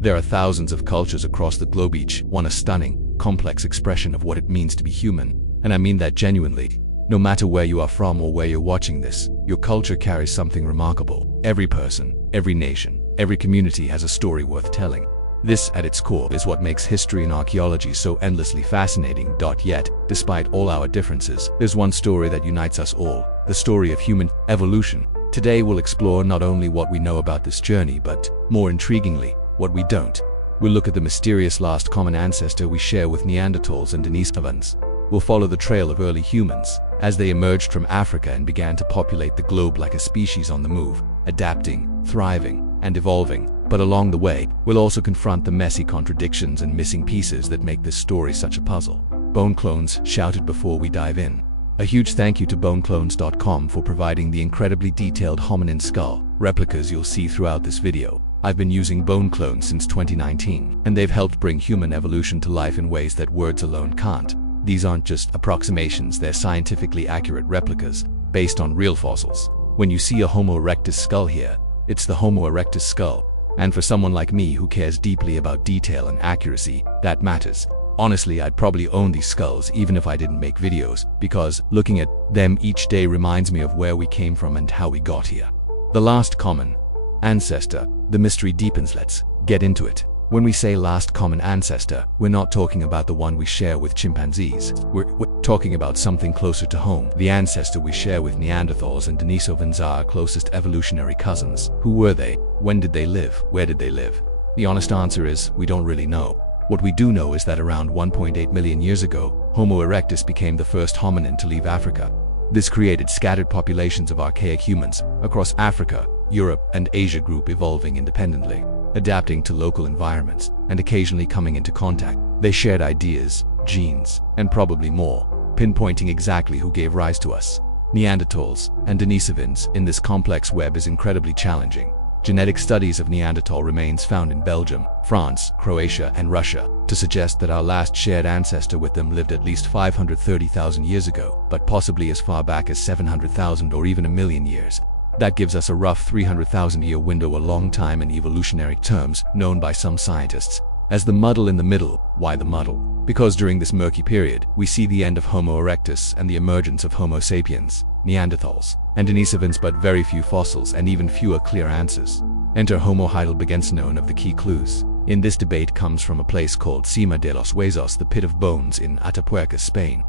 There are thousands of cultures across the globe, each one a stunning, complex expression of what it means to be human. And I mean that genuinely. No matter where you are from or where you're watching this, your culture carries something remarkable. Every person, every nation, every community has a story worth telling. This, at its core, is what makes history and archaeology so endlessly fascinating. Yet, despite all our differences, there's one story that unites us all, the story of human evolution. Today we'll explore not only what we know about this journey, but, more intriguingly, what we don't. We'll look at the mysterious last common ancestor we share with Neanderthals and Denisovans. We'll follow the trail of early humans, as they emerged from Africa and began to populate the globe like a species on the move, adapting, thriving, and evolving. But along the way, we'll also confront the messy contradictions and missing pieces that make this story such a puzzle. Bone Clones shouted before we dive in. A huge thank you to boneclones.com for providing the incredibly detailed hominin skull replicas you'll see throughout this video. I've been using bone clones since 2019, and they've helped bring human evolution to life in ways that words alone can't. These aren't just approximations, they're scientifically accurate replicas, based on real fossils. When you see a Homo erectus skull here, it's the Homo erectus skull. And for someone like me who cares deeply about detail and accuracy, that matters. Honestly, I'd probably own these skulls even if I didn't make videos, because looking at them each day reminds me of where we came from and how we got here. The last common ancestor, the mystery deepens. Let's get into it. When we say last common ancestor, we're not talking about the one we share with chimpanzees. We're talking about something closer to home. The ancestor we share with Neanderthals and Denisovans are our closest evolutionary cousins. Who were they? When did they live? Where did they live? The honest answer is, we don't really know. What we do know is that around 1.8 million years ago, Homo erectus became the first hominin to leave Africa. This created scattered populations of archaic humans across Africa, Europe, and Asia, group evolving independently, adapting to local environments, and occasionally coming into contact. They shared ideas, genes, and probably more, pinpointing exactly who gave rise to us. Neanderthals and Denisovans in this complex web is incredibly challenging. Genetic studies of Neanderthal remains found in Belgium, France, Croatia, and Russia to suggest that our last shared ancestor with them lived at least 530,000 years ago, but possibly as far back as 700,000 or even a million years. That gives us a rough 300,000-year window, a long time in evolutionary terms, known by some scientists as the muddle in the middle. Why the muddle? Because during this murky period, we see the end of Homo erectus and the emergence of Homo Sapiens, Neanderthals, and Denisovans, but very few fossils and even fewer clear answers. Enter Homo heidelbergensis, known of the key clues. In this debate comes from a place called Cima de los Huesos, the pit of bones in Atapuerca, Spain.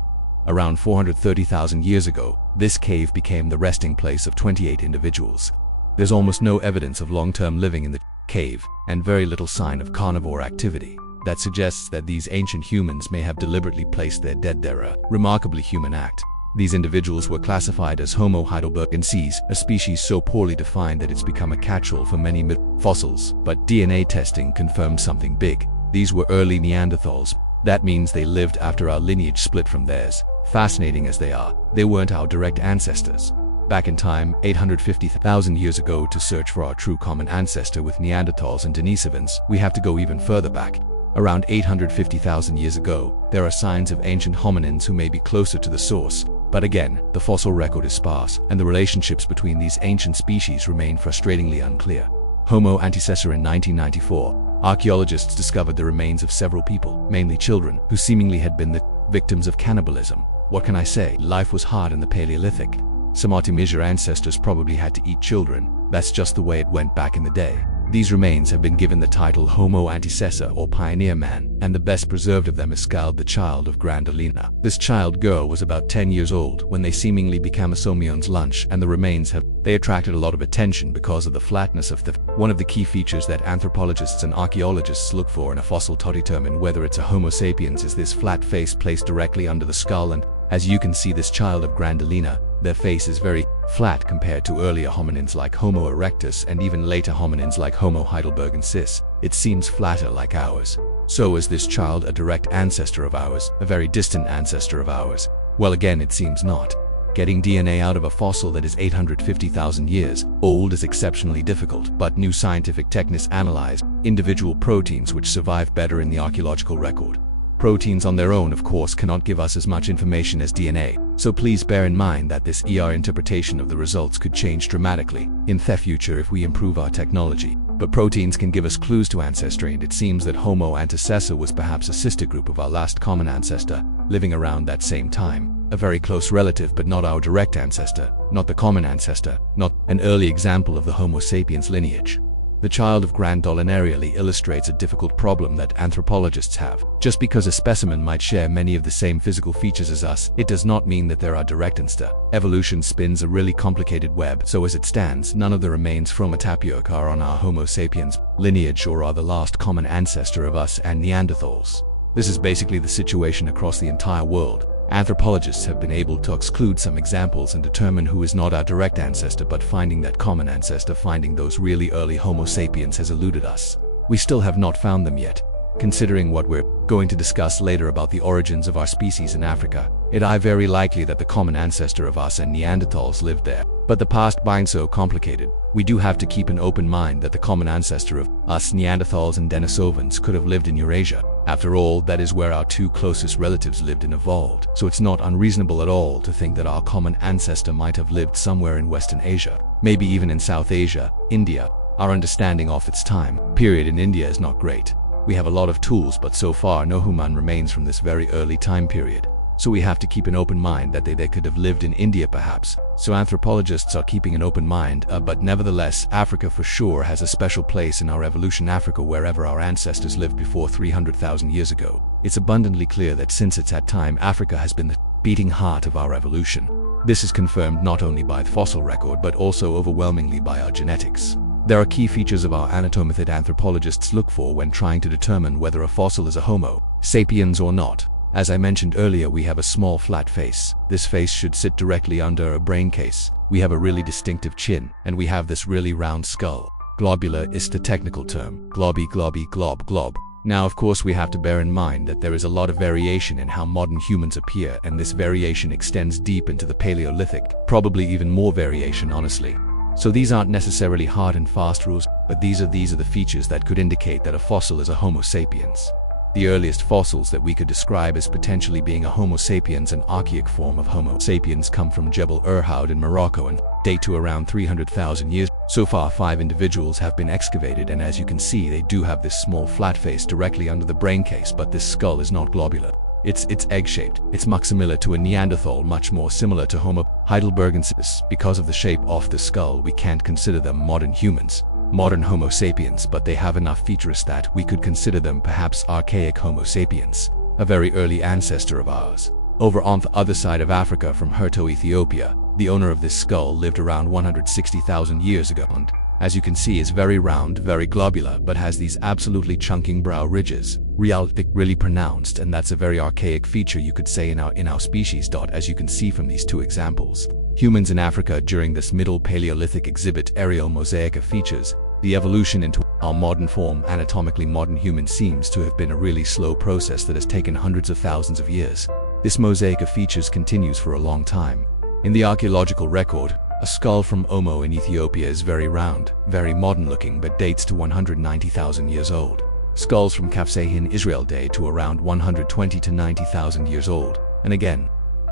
Around 430,000 years ago, this cave became the resting place of 28 individuals. There's almost no evidence of long-term living in the cave, and very little sign of carnivore activity. That suggests that these ancient humans may have deliberately placed their dead there, a remarkably human act. These individuals were classified as Homo heidelbergensis, a species so poorly defined that it's become a catch-all for many fossils. But DNA testing confirmed something big. These were early Neanderthals. That means they lived after our lineage split from theirs. Fascinating as they are, they weren't our direct ancestors. Back in time, 850,000 years ago, to search for our true common ancestor with Neanderthals and Denisovans, we have to go even further back. Around 850,000 years ago, there are signs of ancient hominins who may be closer to the source. But again, the fossil record is sparse, and the relationships between these ancient species remain frustratingly unclear. Homo antecessor. In 1994, archaeologists discovered the remains of several people, mainly children, who seemingly had been the victims of cannibalism. What can I say? Life was hard in the Paleolithic. Some Artemisia ancestors probably had to eat children. That's just the way it went back in the day. These remains have been given the title Homo antecessor, or pioneer man, and the best preserved of them is called the child of Grandalina. This child girl was about 10 years old when they seemingly became a Somion's lunch, and the remains they attracted a lot of attention because of the flatness of one of the key features that anthropologists and archaeologists look for in a fossil to determine whether it's a Homo sapiens is this flat face placed directly under the skull. And as you can see, this child of Grandalina, their face is very flat compared to earlier hominins like Homo erectus and even later hominins like Homo heidelbergensis. It seems flatter, like ours. So is this child a direct ancestor of ours, a very distant ancestor of ours? Well, again, it seems not. Getting DNA out of a fossil that is 850,000 years old is exceptionally difficult, but new scientific techniques analyze individual proteins which survive better in the archaeological record. Proteins on their own, of course, cannot give us as much information as DNA, so please bear in mind that this interpretation of the results could change dramatically in the future if we improve our technology. but proteins can give us clues to ancestry, and it seems that Homo antecessor was perhaps a sister group of our last common ancestor, living around that same time. A very close relative, but not our direct ancestor, not the common ancestor, not an early example of the Homo sapiens lineage. The child of Grand Dolinarially illustrates a difficult problem that anthropologists have. Just because a specimen might share many of the same physical features as us, it does not mean that there are direct ancestors. Evolution spins a really complicated web, so as it stands, none of the remains from a tapioca are on our Homo sapiens lineage or are the last common ancestor of us and Neanderthals. This is basically the situation across the entire world. Anthropologists have been able to exclude some examples and determine who is not our direct ancestor, but finding that common ancestor, finding those really early Homo sapiens, has eluded us. We still have not found them yet. Considering what we're going to discuss later about the origins of our species in Africa, it is very likely that the common ancestor of us and Neanderthals lived there. But the past being so complicated, we do have to keep an open mind that the common ancestor of us, Neanderthals and Denisovans, could have lived in Eurasia. After all, that is where our two closest relatives lived and evolved, so it's not unreasonable at all to think that our common ancestor might have lived somewhere in Western Asia, maybe even in South Asia, India. Our understanding of its time period in India is not great. We have a lot of tools, but so far no human remains from this very early time period. So we have to keep an open mind that they could have lived in India perhaps. So anthropologists are keeping an open mind, but nevertheless, Africa for sure has a special place in our evolution. Africa, wherever our ancestors lived before 300,000 years ago. It's abundantly clear that since it's that time, Africa has been the beating heart of our evolution. This is confirmed not only by the fossil record, but also overwhelmingly by our genetics. There are key features of our anatomy that anthropologists look for when trying to determine whether a fossil is a Homo sapiens or not. As I mentioned earlier, we have a small flat face. This face should sit directly under a brain case. We have a really distinctive chin, and we have this really round skull. Globular is the technical term. Globby, globby, glob, glob. Now, of course, we have to bear in mind that there is a lot of variation in how modern humans appear, and this variation extends deep into the Paleolithic, probably even more variation, honestly. So these aren't necessarily hard and fast rules, but these are the features that could indicate that a fossil is a Homo sapiens. The earliest fossils that we could describe as potentially being a Homo sapiens, an archaic form of Homo sapiens, come from Jebel Irhoud in Morocco and date to around 300,000 years. So far, 5 individuals have been excavated, and as you can see, they do have this small flat face directly under the brain case, but this skull is not globular. It's egg-shaped. It's much similar to a Neanderthal, much more similar to Homo heidelbergensis. Because of the shape of the skull, we can't consider them modern humans, modern Homo sapiens, but they have enough features that we could consider them perhaps archaic Homo sapiens, a very early ancestor of ours. Over on the other side of Africa from Herto, Ethiopia, the owner of this skull lived around 160,000 years ago, and as you can see is very round, very globular, but has these absolutely chunking brow ridges, really pronounced, and that's a very archaic feature, you could say, in our species. As you can see from these two examples, humans in Africa during this Middle Paleolithic exhibit aerial mosaic of features. The evolution into our modern form, anatomically modern human, seems to have been a really slow process that has taken hundreds of thousands of years. This mosaic of features continues for a long time. In the archaeological record, a skull from Omo in Ethiopia is very round, very modern looking, but dates to 190,000 years old. Skulls from Kafseh in Israel date to around 120 to 90,000 years old, and again,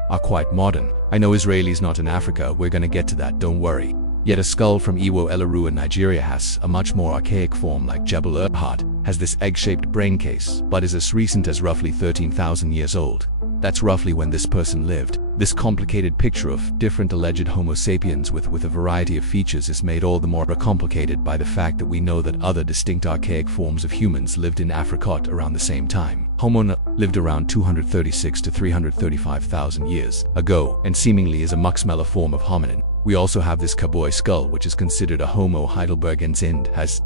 are quite modern. I know Israelis not in Africa, we're gonna get to that, don't worry. Yet a skull from Iwo Eleru in Nigeria has a much more archaic form, like Jebel Irhoud, has this egg-shaped brain case, but is as recent as roughly 13,000 years old. That's roughly when this person lived. This complicated picture of different alleged Homo sapiens with a variety of features is made all the more complicated by the fact that we know that other distinct archaic forms of humans lived in Africa around the same time. Homo lived around 236 to 335,000 years ago, and seemingly is a much smaller form of hominin. We also have this cowboy skull, which is considered a Homo heidelbergensis and has,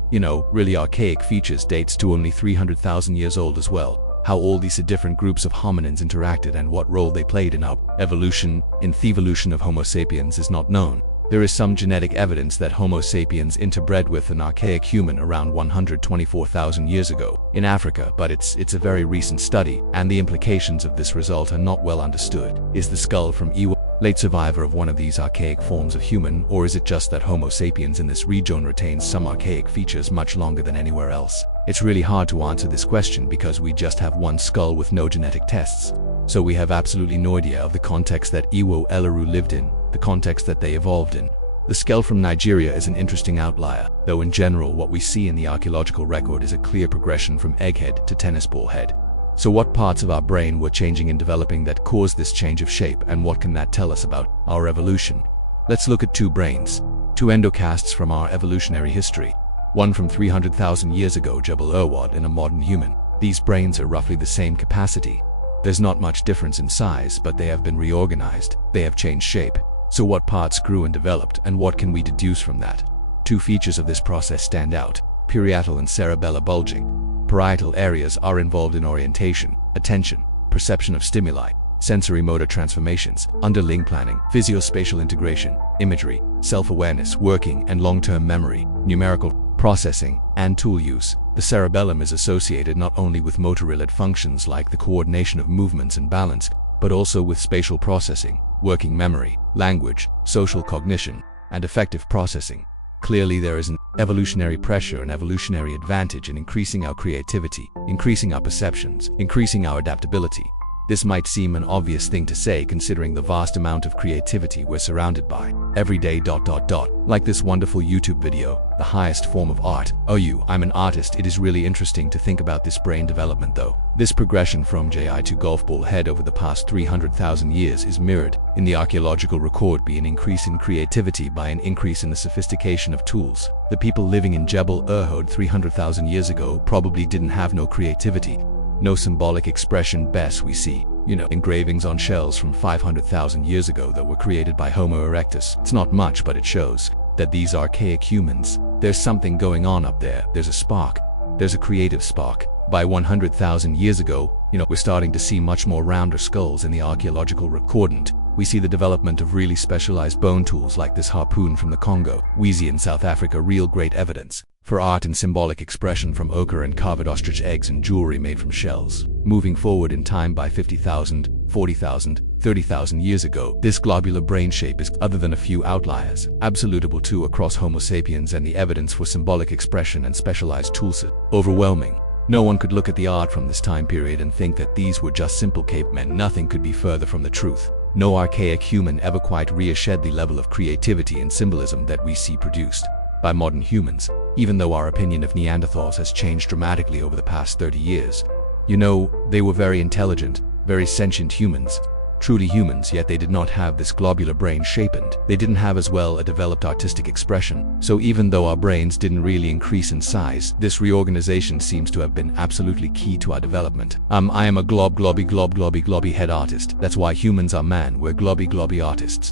really archaic features, dates to only 300,000 years old as well. How all these different groups of hominins interacted and what role they played in our evolution, in the evolution of Homo sapiens, is not known. There is some genetic evidence that Homo sapiens interbred with an archaic human around 124,000 years ago in Africa, but it's a very recent study, and the implications of this result are not well understood. Is the skull from Iwo late survivor of one of these archaic forms of human, or is it just that Homo sapiens in this region retains some archaic features much longer than anywhere else? It's really hard to answer this question because we just have one skull with no genetic tests. So we have absolutely no idea of the context that Iwo Eleru lived in, the context that they evolved in. The skull from Nigeria is an interesting outlier, though in general what we see in the archaeological record is a clear progression from egghead to tennis ball head. So what parts of our brain were changing and developing that caused this change of shape, and what can that tell us about our evolution? Let's look at two brains, two endocasts from our evolutionary history. One from 300,000 years ago, Jebel Irwad, and a modern human. These brains are roughly the same capacity. There's not much difference in size, but they have been reorganized, they have changed shape. So what parts grew and developed, and what can we deduce from that? Two features of this process stand out: parietal and cerebellar bulging. Parietal areas are involved in orientation, attention, perception of stimuli, sensory motor transformations, underling planning, physiospatial integration, imagery, self-awareness, working and long-term memory, numerical processing, and tool use. The cerebellum is associated not only with motor-related functions like the coordination of movements and balance, but also with spatial processing, working memory, language, social cognition, and affective processing. Clearly, there is an evolutionary pressure and evolutionary advantage in increasing our creativity, increasing our perceptions, increasing our adaptability. This might seem an obvious thing to say considering the vast amount of creativity we're surrounded by every day. Like this wonderful YouTube video, the highest form of art. I'm an artist. It is really interesting to think about this brain development though. This progression from JI to golf ball head over the past 300,000 years is mirrored in the archaeological record by an increase in creativity by an increase in the sophistication of tools. The people living in Jebel Irhoud 300,000 years ago probably didn't have no creativity. No symbolic expression. Best we see, engravings on shells from 500,000 years ago that were created by Homo erectus. It's not much, but it shows that these archaic humans, there's something going on up there. There's a spark. There's a creative spark. By 100,000 years ago, we're starting to see much more rounder skulls in the archaeological recordant. We see the development of really specialized bone tools like this harpoon from the Congo, Wheezy in South Africa. Real great evidence for art and symbolic expression from ochre and carved ostrich eggs and jewelry made from shells. Moving forward in time by 50,000, 40,000, 30,000 years ago, this globular brain shape is, other than a few outliers, absolutable too across Homo sapiens, and the evidence for symbolic expression and specialized toolset overwhelming. No one could look at the art from this time period and think that these were just simple cavemen. Nothing could be further from the truth. No archaic human ever quite reached the level of creativity and symbolism that we see produced by modern humans, even though our opinion of Neanderthals has changed dramatically over the past 30 years. They were very intelligent, very sentient humans, truly humans, yet they did not have this globular brain shape, and they didn't have as well a developed artistic expression. So even though our brains didn't really increase in size, this reorganization seems to have been absolutely key to our development. I am a globby head artist. That's why humans are man. We're globby artists.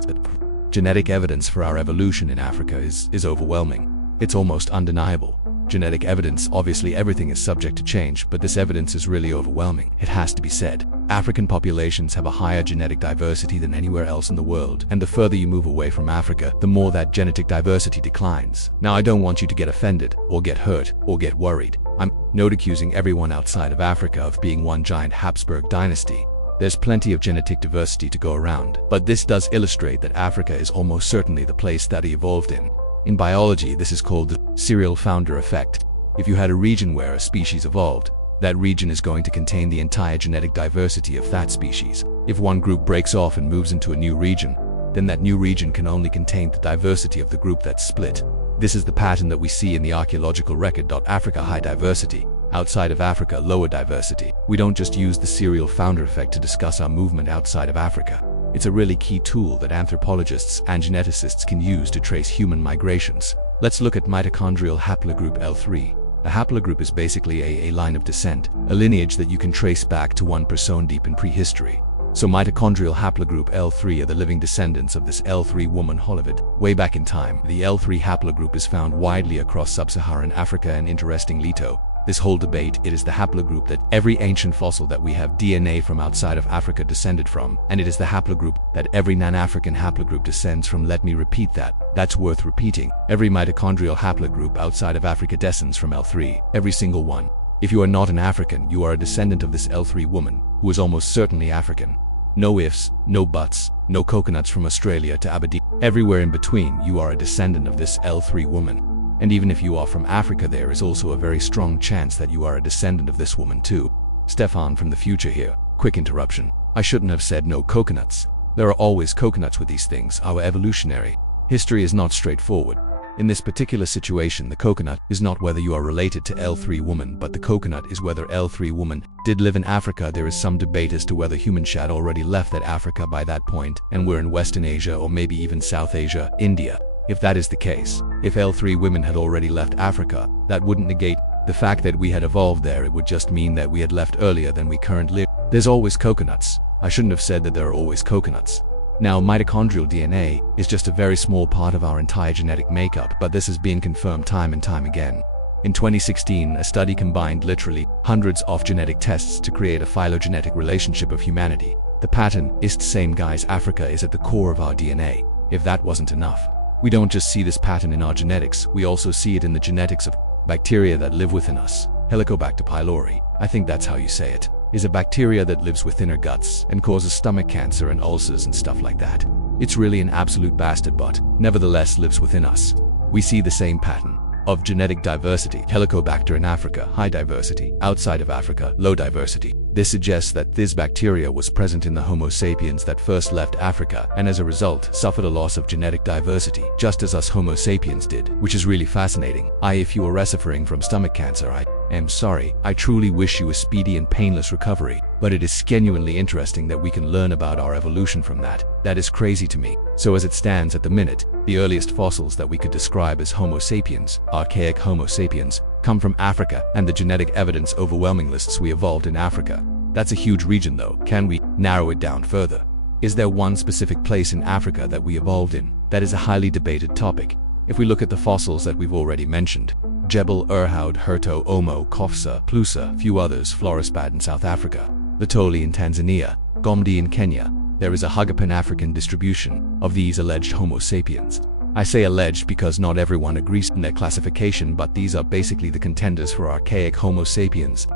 Genetic evidence for our evolution in Africa is overwhelming. It's almost undeniable. Genetic evidence, obviously everything is subject to change, but this evidence is really overwhelming. It has to be said. African populations have a higher genetic diversity than anywhere else in the world, and the further you move away from Africa, the more that genetic diversity declines. Now, I don't want you to get offended, or get hurt, or get worried. I'm not accusing everyone outside of Africa of being one giant Habsburg dynasty. There's plenty of genetic diversity to go around, but this does illustrate that Africa is almost certainly the place that he evolved in. In biology, this is called the serial founder effect. If you had a region where a species evolved, that region is going to contain the entire genetic diversity of that species. If one group breaks off and moves into a new region, then that new region can only contain the diversity of the group that's split. This is the pattern that we see in the archaeological record. Africa, high diversity. Outside of Africa, lower diversity. We don't just use the serial founder effect to discuss our movement outside of Africa. It's a really key tool that anthropologists and geneticists can use to trace human migrations. Let's look at mitochondrial haplogroup L3. A haplogroup is basically a line of descent, a lineage that you can trace back to one person deep in prehistory. So mitochondrial haplogroup L3 are the living descendants of this L3 woman hominid. Way back in time, the L3 haplogroup is found widely across sub-Saharan Africa, and interestingly too, this whole debate, it is the haplogroup that every ancient fossil that we have DNA from outside of Africa descended from, and it is the haplogroup that every non-African haplogroup descends from. Let me repeat that. That's worth repeating. Every mitochondrial haplogroup outside of Africa descends from L3, every single one. If you are not an African, you are a descendant of this L3 woman, who is almost certainly African. No ifs, no buts, no coconuts from Australia to Aberdeen. Everywhere in between, you are a descendant of this L3 woman. And even if you are from Africa, there is also a very strong chance that you are a descendant of this woman too. Stefan from the future here. Quick interruption. I shouldn't have said no coconuts. There are always coconuts with these things. Our evolutionary History is not straightforward. In this particular situation, the coconut is not whether you are related to L3 woman, but the coconut is whether L3 woman did live in Africa. There is some debate as to whether humans had already left that Africa by that point and were in Western Asia or maybe even South Asia, India. If that is the case, if L3 women had already left Africa, that wouldn't negate the fact that we had evolved there. It would just mean that we had left earlier than we currently live. There's always coconuts. I shouldn't have said that there are always coconuts. Now, mitochondrial DNA is just a very small part of our entire genetic makeup, but this has been confirmed time and time again. In 2016, a study combined literally hundreds of genetic tests to create a phylogenetic relationship of humanity. The pattern is the same, guys. Africa is at the core of our DNA. If that wasn't enough, we don't just see this pattern in our genetics, we also see it in the genetics of bacteria that live within us. Helicobacter pylori, I think that's how you say it, is a bacteria that lives within our guts and causes stomach cancer and ulcers and stuff like that. It's really an absolute bastard, but nevertheless lives within us. We see the same pattern of genetic diversity. Helicobacter in Africa, high diversity. Outside of Africa, low diversity. This suggests that this bacteria was present in the Homo sapiens that first left Africa and as a result suffered a loss of genetic diversity, just as us Homo sapiens did, which is really fascinating. If you are suffering from stomach cancer, I am sorry. I truly wish you a speedy and painless recovery, but it is genuinely interesting that we can learn about our evolution from that. That is crazy to me. So as it stands at the minute, the earliest fossils that we could describe as Homo sapiens, archaic Homo sapiens, come from Africa, and the genetic evidence overwhelming lists we evolved in Africa. That's a huge region though. Can we narrow it down further? Is there one specific place in Africa that we evolved in? That is a highly debated topic. If we look at the fossils that we've already mentioned, Jebel, Erhoud, Herto, Omo, Kofsa, Plusa, few others, Florisbad in South Africa, Lutoli in Tanzania, Gomdi in Kenya, there is a hug Pan-African distribution of these alleged Homo sapiens. I say alleged because not everyone agrees in their classification, but these are basically the contenders for archaic Homo sapiens.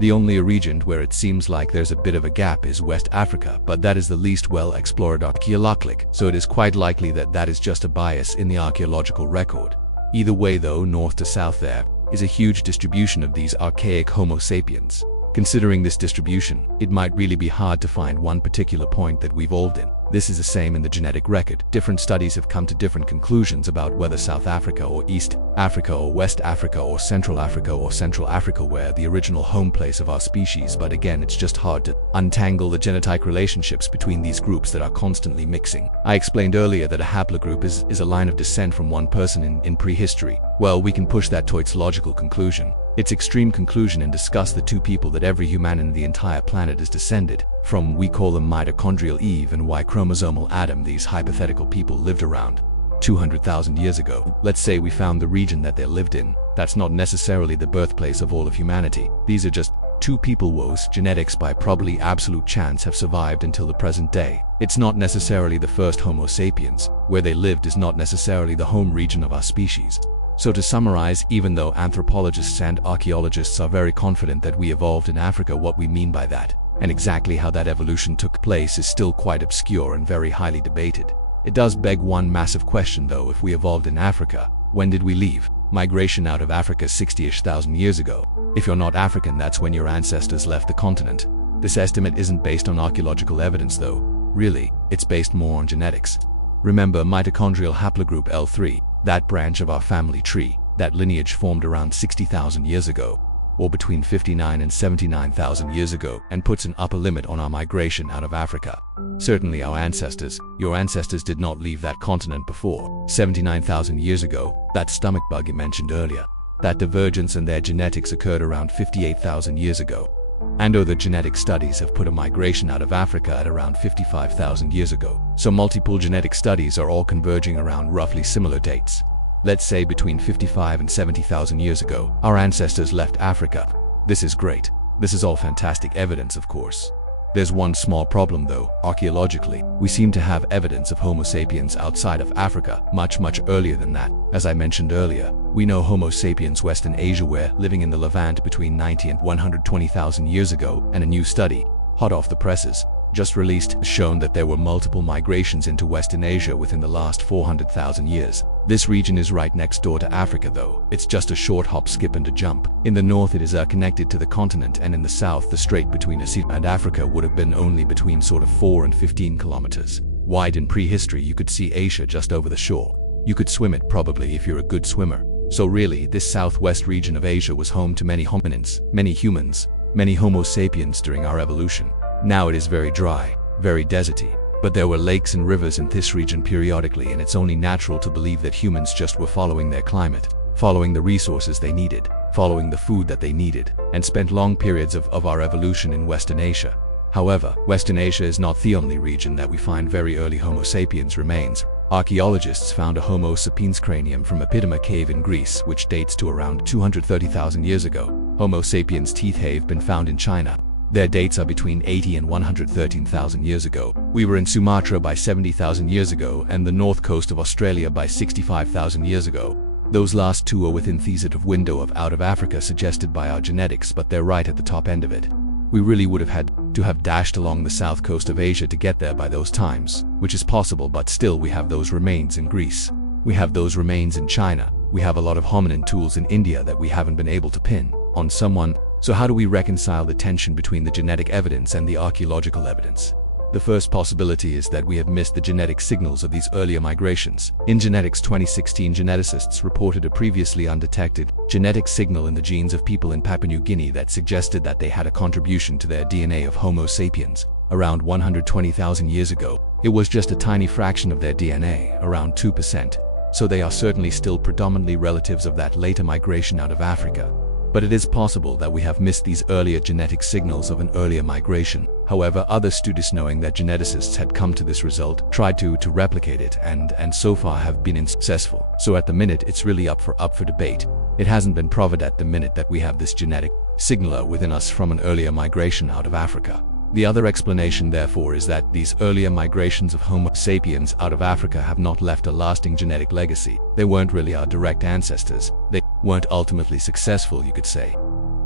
The only region where it seems like there's a bit of a gap is West Africa, but that is the least well explored archaeologically, so it is quite likely that that is just a bias in the archaeological record. Either way though, north to south there is a huge distribution of these archaic Homo sapiens. Considering this distribution, it might really be hard to find one particular point that we evolved in. This is the same in the genetic record. Different studies have come to different conclusions about whether South Africa or East Africa or West Africa or Central Africa were the original home place of our species, but again, it's just hard to untangle the genetic relationships between these groups that are constantly mixing. I explained earlier that a haplogroup is a line of descent from one person in prehistory. Well, we can push that to its logical conclusion, its extreme conclusion, and discuss the two people that every human in the entire planet is descended from. We call them mitochondrial Eve and Y chromosomal Adam. These hypothetical people lived around 200,000 years ago. Let's say we found the region that they lived in. That's not necessarily the birthplace of all of humanity. These are just two people whose genetics by probably absolute chance have survived until the present day. It's not necessarily the first Homo sapiens. Where they lived is not necessarily the home region of our species. So to summarize, even though anthropologists and archaeologists are very confident that we evolved in Africa, what we mean by that, and exactly how that evolution took place, is still quite obscure and very highly debated. It does beg one massive question though: if we evolved in Africa, when did we leave? Migration out of Africa 60-ish thousand years ago. If you're not African, that's when your ancestors left the continent. This estimate isn't based on archaeological evidence though. Really, it's based more on genetics. Remember, mitochondrial haplogroup L3, that branch of our family tree, that lineage formed around 60,000 years ago, or between 59 and 79,000 years ago, and puts an upper limit on our migration out of Africa. Certainly our ancestors, your ancestors, did not leave that continent before 79,000 years ago. That stomach bug you mentioned earlier, that divergence in their genetics occurred around 58,000 years ago. And other genetic studies have put a migration out of Africa at around 55,000 years ago. So multiple genetic studies are all converging around roughly similar dates. Let's say between 55 and 70,000 years ago, our ancestors left Africa. This is great. This is all fantastic evidence, of course. There's one small problem though. Archaeologically, we seem to have evidence of Homo sapiens outside of Africa much earlier than that. As I mentioned earlier, we know Homo sapiens Western Asia were living in the Levant between 90 and 120,000 years ago, and a new study, hot off the presses, just released, has shown that there were multiple migrations into Western Asia within the last 400,000 years. This region is right next door to Africa though. It's just a short hop, skip and a jump. In the north it is connected to the continent, and in the south the strait between Asia and Africa would have been only between sort of 4 and 15 kilometers. wide in prehistory you could see Asia just over the shore. You could swim it probably if you're a good swimmer. So really, this southwest region of Asia was home to many hominins, many humans, many Homo sapiens during our evolution. Now it is very dry, very deserty. But there were lakes and rivers in this region periodically, and it's only natural to believe that humans just were following their climate, following the resources they needed, following the food that they needed, and spent long periods of our evolution in Western Asia. However, Western Asia is not the only region that we find very early Homo sapiens remains. Archaeologists found a Homo sapiens cranium from Epidoma cave in Greece, which dates to around 230,000 years ago. Homo sapiens teeth have been found in China. Their dates are between 80 and 113,000 years ago. We were in Sumatra by 70,000 years ago and the north coast of Australia by 65,000 years ago. Those last two are within the sort of window of out of Africa suggested by our genetics, but they're right at the top end of it. We really would have had to have dashed along the south coast of Asia to get there by those times, which is possible, but still we have those remains in Greece. We have those remains in China. We have a lot of hominin tools in India that we haven't been able to pin on someone. So how do we reconcile the tension between the genetic evidence and the archaeological evidence? The first possibility is that we have missed the genetic signals of these earlier migrations. In Genetics 2016, geneticists reported a previously undetected genetic signal in the genes of people in Papua New Guinea that suggested that they had a contribution to their DNA of Homo sapiens. Around 120,000 years ago, it was just a tiny fraction of their DNA, around 2%. So they are certainly still predominantly relatives of that later migration out of Africa. But it is possible that we have missed these earlier genetic signals of an earlier migration. However, other studies, knowing that geneticists had come to this result, tried to replicate it and so far have been unsuccessful. So at the minute it's really up for debate. It hasn't been proven at the minute that we have this genetic signaler within us from an earlier migration out of Africa. The other explanation, therefore, is that these earlier migrations of Homo sapiens out of Africa have not left a lasting genetic legacy. They weren't really our direct ancestors. They weren't ultimately successful, you could say.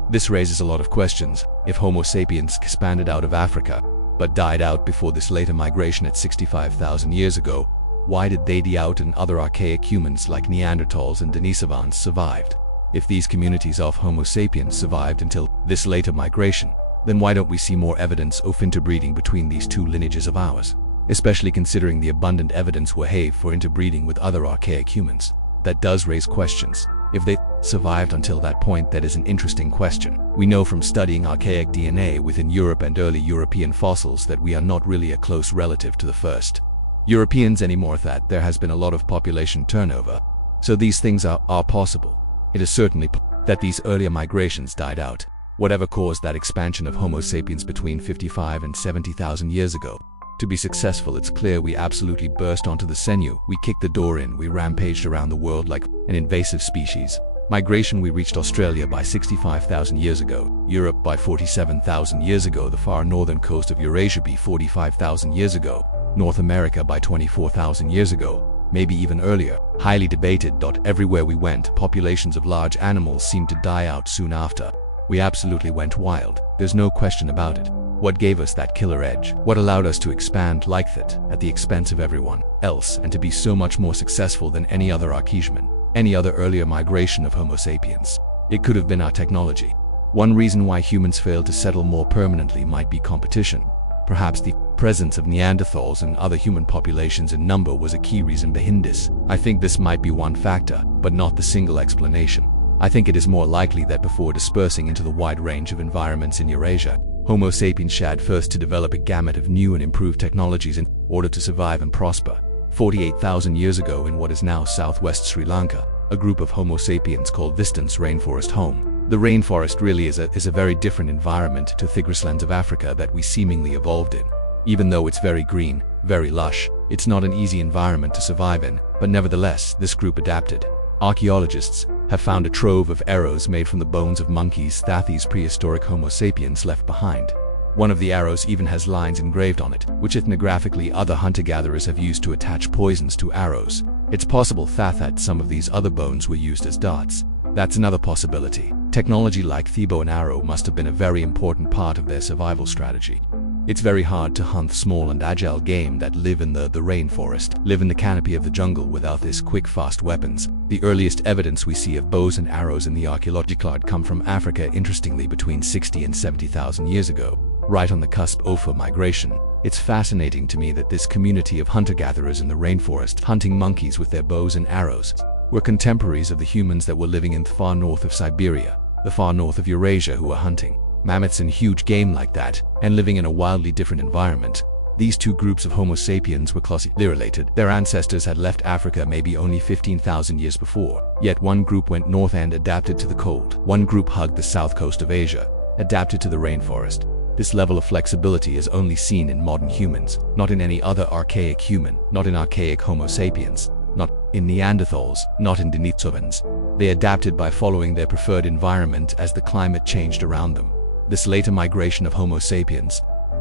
This raises a lot of questions. If Homo sapiens expanded out of Africa, but died out before this later migration at 65,000 years ago, why did they die out and other archaic humans like Neanderthals and Denisovans survived? If these communities of Homo sapiens survived until this later migration, then why don't we see more evidence of interbreeding between these two lineages of ours? Especially considering the abundant evidence we have for interbreeding with other archaic humans. That does raise questions. If they survived until that point, that is an interesting question. We know from studying archaic DNA within Europe and early European fossils that we are not really a close relative to the first Europeans anymore, that there has been a lot of population turnover. So these things are possible. It is certainly that these earlier migrations died out. Whatever caused that expansion of Homo sapiens between 55 and 70,000 years ago. To be successful, it's clear we absolutely burst onto the scene. We kicked the door in, we rampaged around the world like an invasive species. Migration, we reached Australia by 65,000 years ago, Europe by 47,000 years ago, the far northern coast of Eurasia by 45,000 years ago, North America by 24,000 years ago, maybe even earlier. Highly debated. Everywhere we went, populations of large animals seemed to die out soon after. We absolutely went wild. There's no question about it. What gave us that killer edge? What allowed us to expand like that at the expense of everyone else and to be so much more successful than any other archaean, any other earlier migration of Homo sapiens? It could have been our technology. One reason why humans failed to settle more permanently might be competition. Perhaps the presence of Neanderthals and other human populations in number was a key reason behind this. I think this might be one factor, but not the single explanation. I think it is more likely that before dispersing into the wide range of environments in Eurasia, Homo sapiens had first to develop a gamut of new and improved technologies in order to survive and prosper. 48,000 years ago, in what is now southwest Sri Lanka, a group of Homo sapiens called Vistance rainforest home. The rainforest really is a very different environment to the grasslands of Africa that we seemingly evolved in. Even though it's very green, very lush, it's not an easy environment to survive in, but nevertheless, this group adapted. Archaeologists have found a trove of arrows made from the bones of monkeys that these prehistoric Homo sapiens left behind. One of the arrows even has lines engraved on it, which ethnographically other hunter-gatherers have used to attach poisons to arrows. It's possible that some of these other bones were used as darts. That's another possibility. Technology like the bow and arrow must have been a very important part of their survival strategy. It's very hard to hunt small and agile game that live in the rainforest, live in the canopy of the jungle without this quick, fast weapons. The earliest evidence we see of bows and arrows in the archaeological art come from Africa, interestingly between 60 and 70,000 years ago, right on the cusp of migration. It's fascinating to me that this community of hunter-gatherers in the rainforest, hunting monkeys with their bows and arrows, were contemporaries of the humans that were living in the far north of Siberia, the far north of Eurasia, who were hunting mammoths and huge game like that, and living in a wildly different environment. These two groups of Homo sapiens were closely related. Their ancestors had left Africa maybe only 15,000 years before. Yet one group went north and adapted to the cold. One group hugged the south coast of Asia, adapted to the rainforest. This level of flexibility is only seen in modern humans, not in any other archaic human, not in archaic Homo sapiens, not in Neanderthals, not in Denisovans. They adapted by following their preferred environment as the climate changed around them. This later migration of Homo sapiens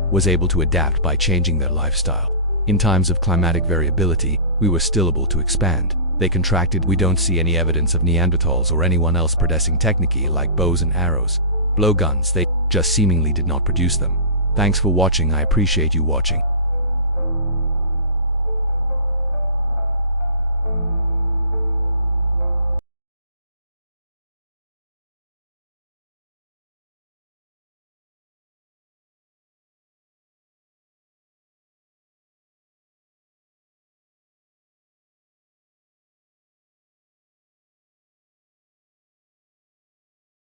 was able to adapt by changing their lifestyle. In times of climatic variability, we were still able to expand. They contracted. We don't see any evidence of Neanderthals or anyone else possessing technique like bows and arrows, blowguns. They just seemingly did not produce them. Thanks for watching. I appreciate you watching.